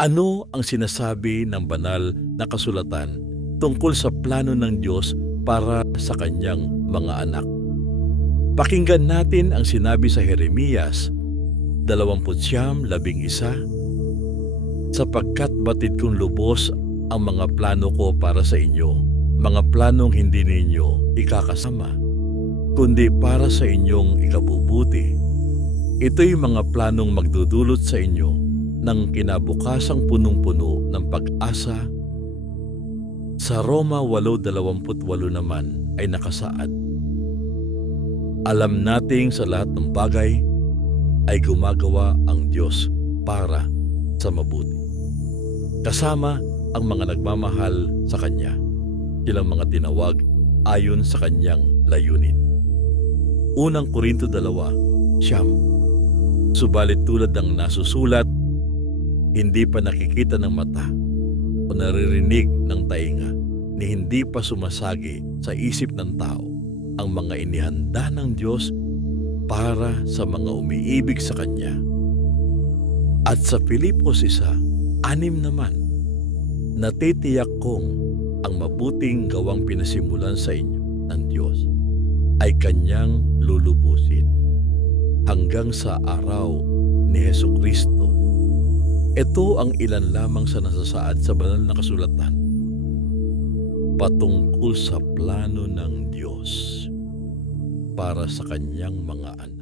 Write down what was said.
Ano ang sinasabi ng banal na kasulatan tungkol sa plano ng Diyos para sa kanyang mga anak? Pakinggan natin ang sinabi sa Jeremias 29:11, sapagkat batid kong lubos ang mga plano ko para sa inyo, mga planong hindi ninyo ikakasama, kundi para sa inyong ikabubuti. Ito'y mga planong magdudulot sa inyo ng kinabukasang punong-puno ng pag-asa. Sa Roma 8:28 naman ay nakasaad, alam nating sa lahat ng bagay ay gumagawa ang Diyos para sa mabuti, kasama ang mga nagmamahal sa Kanya, silang mga tinawag ayon sa Kanyang layunin. Unang Korinto 2:9, subalit tulad ng nasusulat, hindi pa nakikita ng mata o naririnig ng tainga, ni hindi pa sumasagi sa isip ng tao ang mga inihanda ng Diyos para sa mga umiibig sa Kanya. At sa Filipos 1:6 naman, natitiyak kong ang mabuting gawang pinasimulan sa inyo ng Diyos ay Kanyang lulubusin hanggang sa araw ni Hesukristo. Ito ang ilan lamang sa nasasaad sa banal na kasulatan patungkol sa plano ng Diyos para sa kanyang mga anak.